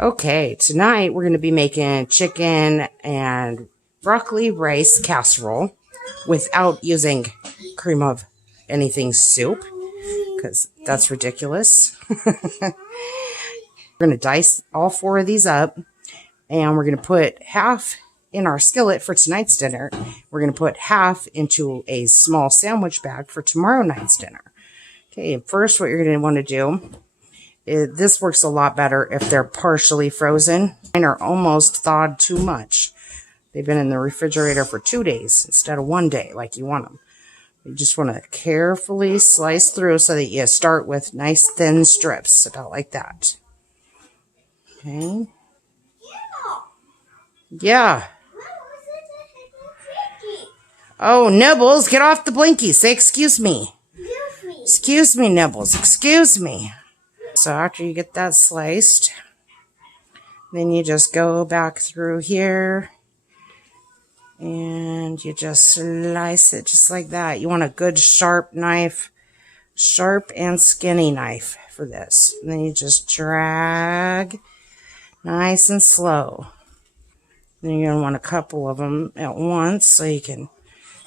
Okay, tonight we're going to be making chicken and broccoli rice casserole without using cream of anything soup, because that's ridiculous. We're going to dice all 4 of these up, and we're going to put half in our skillet for tonight's dinner. We're going to put half into a small sandwich bag for tomorrow night's dinner. Okay, first what you're going to want to do, this works a lot better if they're partially frozen. Mine are almost thawed too much. They've been in the refrigerator for 2 days instead of 1 day like you want them. You just want to carefully slice through so that you start with nice thin strips, about like that. Okay. Yeah. Oh, Nibbles, get off the blinky. Say excuse me. Excuse me, Nibbles. Excuse me. So after you get that sliced, then you just go back through here and you just slice it just like that. You want a good sharp knife, sharp and skinny knife for this. And then you just drag nice and slow. Then you're going to want a couple of them at once so you can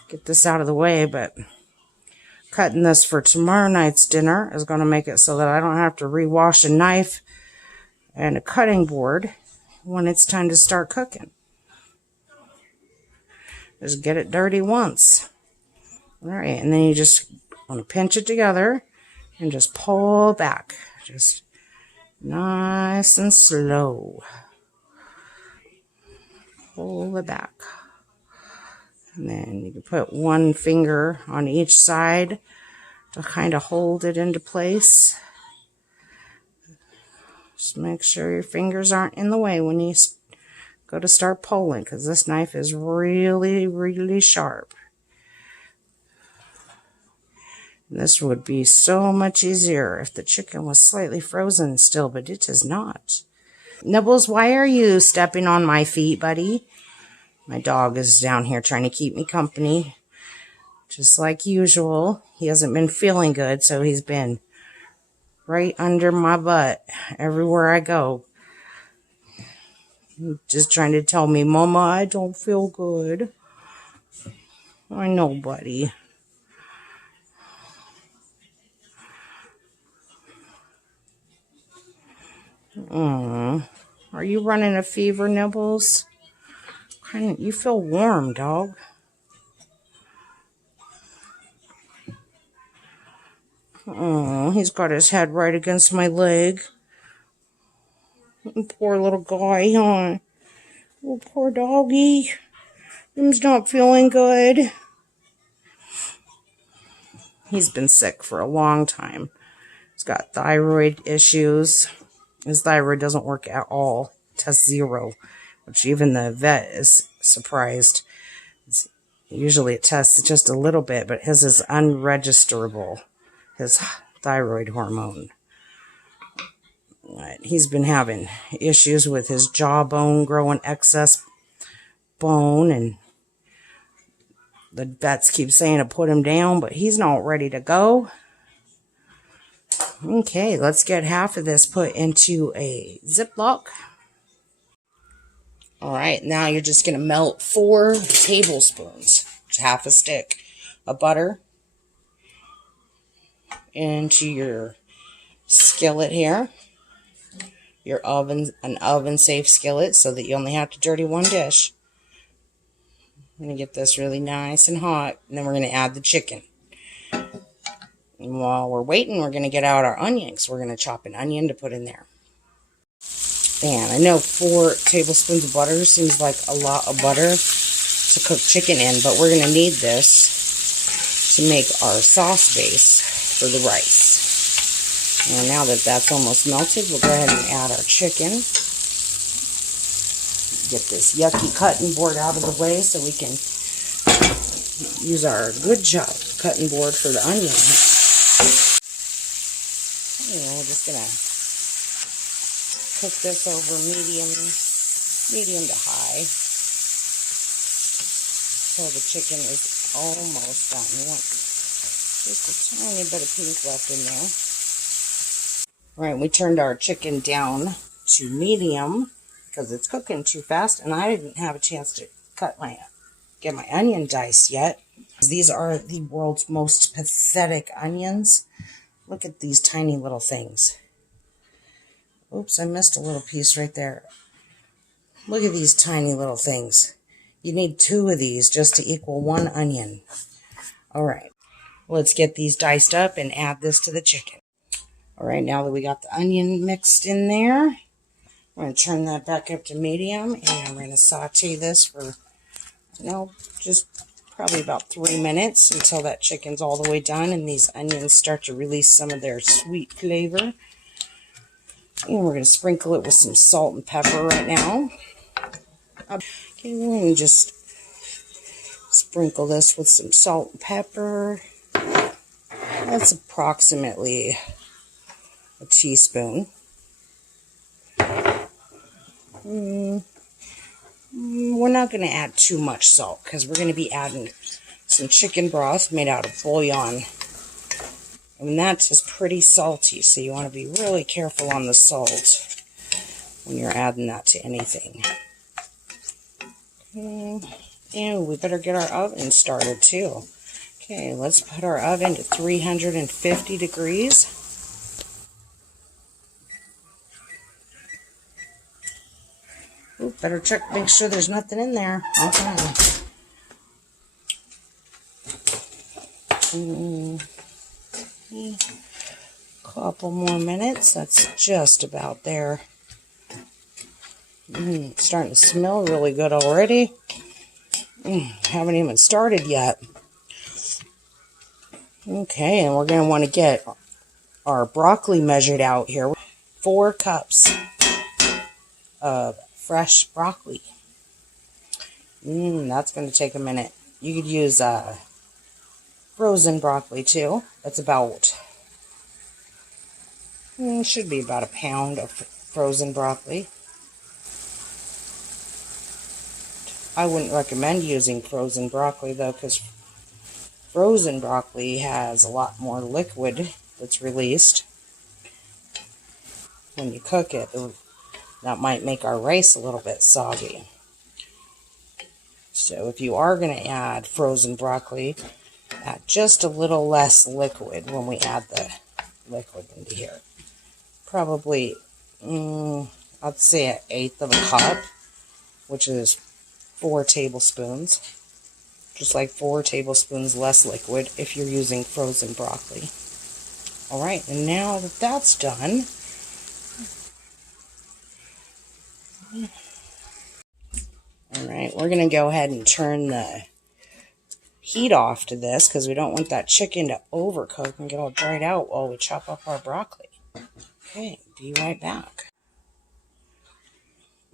get this out of the way, but cutting this for tomorrow night's dinner is going to make it so that I don't have to rewash a knife and a cutting board when it's time to start cooking. Just get it dirty once. All right, and then you just want to pinch it together and just pull back. Just nice and slow. Pull it back. And then you can put one finger on each side to kind of hold it into place. Just make sure your fingers aren't in the way when you go to start pulling, because this knife is really, really sharp. And this would be so much easier if the chicken was slightly frozen still, but it is not. Nibbles, why are you stepping on my feet, buddy? My dog is down here trying to keep me company, just like usual. He hasn't been feeling good, so he's been right under my butt everywhere I go. Just trying to tell me, Mama, I don't feel good. I know, buddy. Are you running a fever, Nibbles? You feel warm, dog. Oh, he's got his head right against my leg. Poor little guy, huh? Oh, poor doggy. Him's not feeling good. He's been sick for a long time. He's got thyroid issues. His thyroid doesn't work at all. Test 0. Which even the vet is surprised. Usually it tests just a little bit, but his is unregisterable, his thyroid hormone. He's been having issues with his jawbone growing excess bone, and the vets keep saying to put him down, but he's not ready to go. Okay, let's get half of this put into a Ziploc. All right, now you're just going to melt 4 tablespoons, half a stick of butter into your skillet here. Your an oven-safe skillet so that you only have to dirty 1 dish. I'm going to get this really nice and hot, and then we're going to add the chicken. And while we're waiting, we're going to get out our onions. We're going to chop an onion to put in there. And I know 4 tablespoons of butter seems like a lot of butter to cook chicken in, but we're going to need this to make our sauce base for the rice. And now that that's almost melted, we'll go ahead and add our chicken. Get this yucky cutting board out of the way so we can use our good job cutting board for the onion. And we're just going to cook this over medium to high until the chicken is almost done. You want just a tiny bit of pink left in there. All right, we turned our chicken down to medium because it's cooking too fast, and I didn't have a chance to get my onion diced yet. These are the world's most pathetic onions. Look at these tiny little things. Oops, I missed a little piece right there. Look at these tiny little things. You need 2 of these just to equal 1 onion. All right, let's get these diced up and add this to the chicken. All right, now that we got the onion mixed in there, we're going to turn that back up to medium, and we're going to saute this for, just probably about 3 minutes until that chicken's all the way done and these onions start to release some of their sweet flavor. And we're going to sprinkle it with some salt and pepper right now. Okay, we're going to just sprinkle this with some salt and pepper. That's approximately a teaspoon. We're not going to add too much salt because we're going to be adding some chicken broth made out of bouillon. And that is pretty salty, so you want to be really careful on the salt when you're adding that to anything. Okay. And we better get our oven started too. Okay, let's put our oven to 350 degrees. Ooh, better check, make sure there's nothing in there. Okay. Couple more minutes. That's just about there. It's starting to smell really good already. Haven't even started yet. Okay, and we're going to want to get our broccoli measured out here. 4 cups of fresh broccoli. That's going to take a minute. You could use frozen broccoli too. That's about, should be about a pound of frozen broccoli. I wouldn't recommend using frozen broccoli though, because frozen broccoli has a lot more liquid that's released when you cook it. That might make our rice a little bit soggy. So if you are going to add frozen broccoli, add just a little less liquid when we add the liquid into here. Probably, I'd say 1/8 of a cup, which is 4 tablespoons. Just like 4 tablespoons less liquid if you're using frozen broccoli. Alright, and now that that's done, alright, we're going to go ahead and turn the heat off to this because we don't want that chicken to overcook and get all dried out while we chop up our broccoli. Okay, be right back.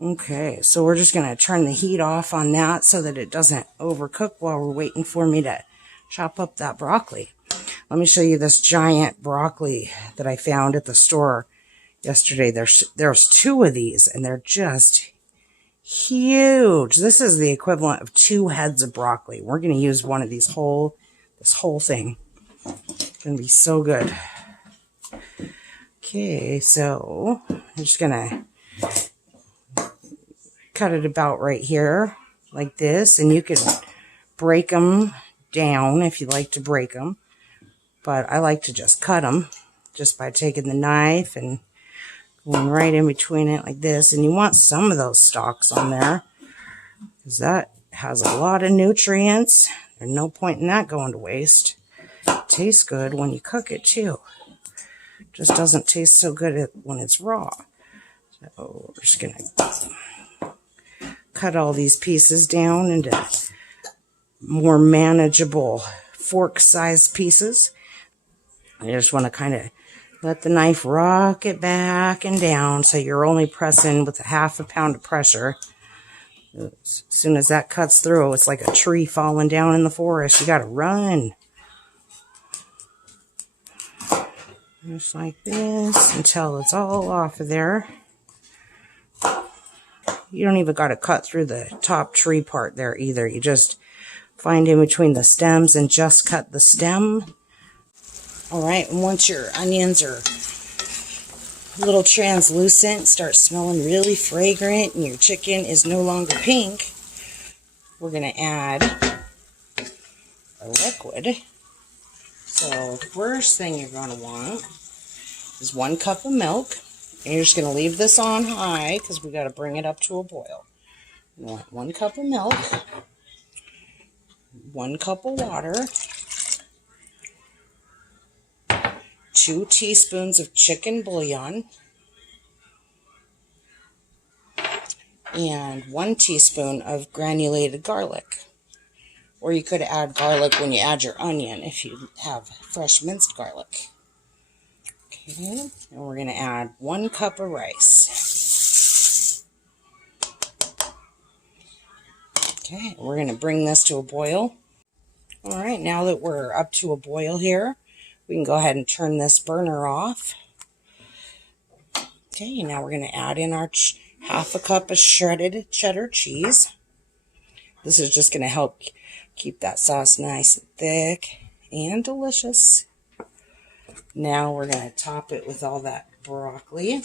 Okay, so we're just going to turn the heat off on that so that it doesn't overcook while we're waiting for me to chop up that broccoli. Let me show you this giant broccoli that I found at the store yesterday. There's 2 of these, and they're just huge. This is the equivalent of 2 heads of broccoli. We're going to use one of these this whole thing. It's going to be so good. Okay, so I'm just going to cut it about right here like this, and you could break them down if you like to break them, but I like to just cut them just by taking the knife and going right in between it like this. And you want some of those stalks on there because that has a lot of nutrients. There's no point in that going to waste. It tastes good when you cook it too. It just doesn't taste so good when it's raw. So we're just gonna cut all these pieces down into more manageable fork-sized pieces. I just want to kind of let the knife rock it back and down so you're only pressing with a 1/2 pound of pressure. As soon as that cuts through, it's like a tree falling down in the forest. You got to run. Just like this until it's all off of there. You don't even got to cut through the top tree part there either. You just find in between the stems and just cut the stem. Alright, and once your onions are a little translucent, starts smelling really fragrant, and your chicken is no longer pink, we're going to add a liquid. So first thing you're going to want is 1 cup of milk. And you're just going to leave this on high because we got to bring it up to a boil. You want 1 cup of milk, 1 cup of water, 2 teaspoons of chicken bouillon, and 1 teaspoon of granulated garlic. Or you could add garlic when you add your onion if you have fresh minced garlic. Okay, and we're going to add 1 cup of rice. Okay, we're going to bring this to a boil. All right, now that we're up to a boil here, we can go ahead and turn this burner off. Okay, now we're going to add in our half a cup of shredded cheddar cheese. This is just going to help keep that sauce nice and thick and delicious. Now we're going to top it with all that broccoli.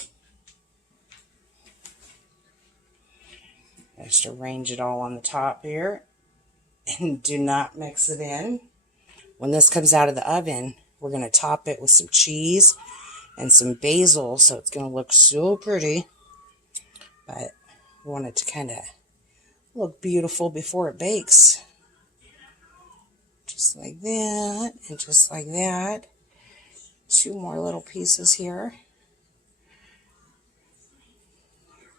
Just arrange it all on the top here. And do not mix it in. When this comes out of the oven, we're going to top it with some cheese and some basil, so it's going to look so pretty. But we want it to kind of look beautiful before it bakes. Just like that, and just like that. 2 more little pieces here.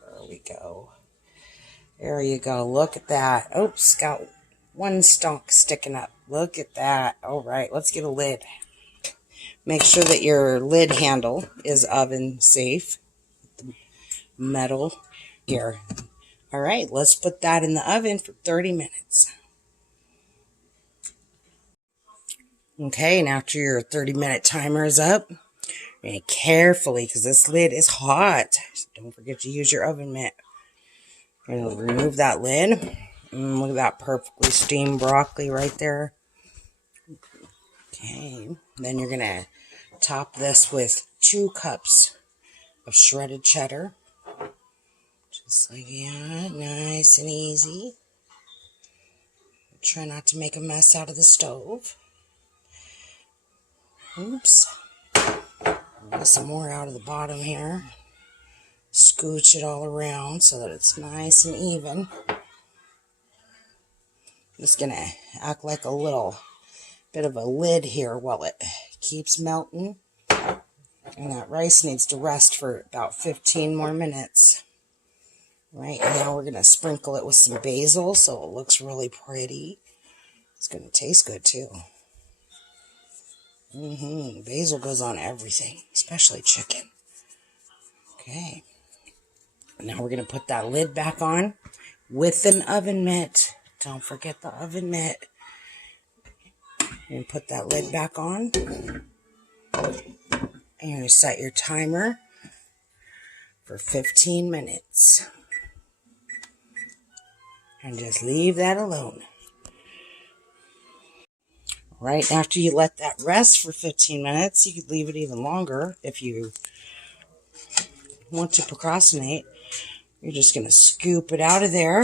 There we go. There you go. Look at that. Oops, got 1 stalk sticking up. Look at that. All right, let's get a lid. Make sure that your lid handle is oven safe. The metal here. All right, let's put that in the oven for 30 minutes. Okay, and after your 30-minute timer is up, you're going to carefully, because this lid is hot, so don't forget to use your oven mitt. You're going to remove that lid. Look at that perfectly steamed broccoli right there. Okay, then you're going to top this with 2 cups of shredded cheddar. Just like that, nice and easy. Try not to make a mess out of the stove. Oops. Get some more out of the bottom here. Scooch it all around so that it's nice and even. Just going to act like a little bit of a lid here while it keeps melting. And that rice needs to rest for about 15 more minutes. Right, now we're going to sprinkle it with some basil so it looks really pretty. It's going to taste good too. Basil goes on everything, especially chicken. Okay. Now we're going to put that lid back on with an oven mitt. Don't forget the oven mitt. And put that lid back on. And you set your timer for 15 minutes. And just leave that alone. Right after you let that rest for 15 minutes, you could leave it even longer if you want to procrastinate. You're just going to scoop it out of there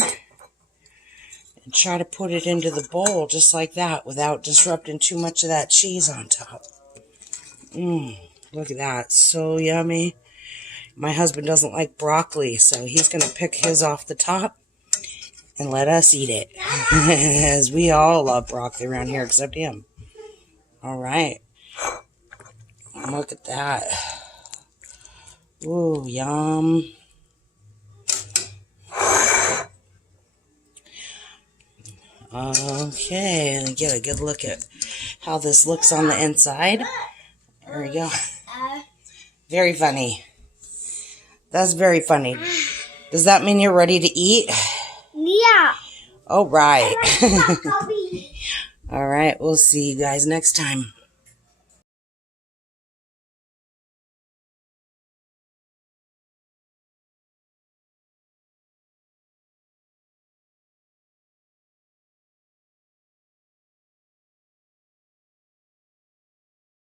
and try to put it into the bowl just like that without disrupting too much of that cheese on top. Look at that. So yummy. My husband doesn't like broccoli, so he's going to pick his off the top and let us eat it. As we all love broccoli around here except him. All right. Look at that. Ooh, yum. Okay, and get a good look at how this looks on the inside. There we go. Very funny. That's very funny. Does that mean you're ready to eat? Yeah. All right. All right, we'll see you guys next time.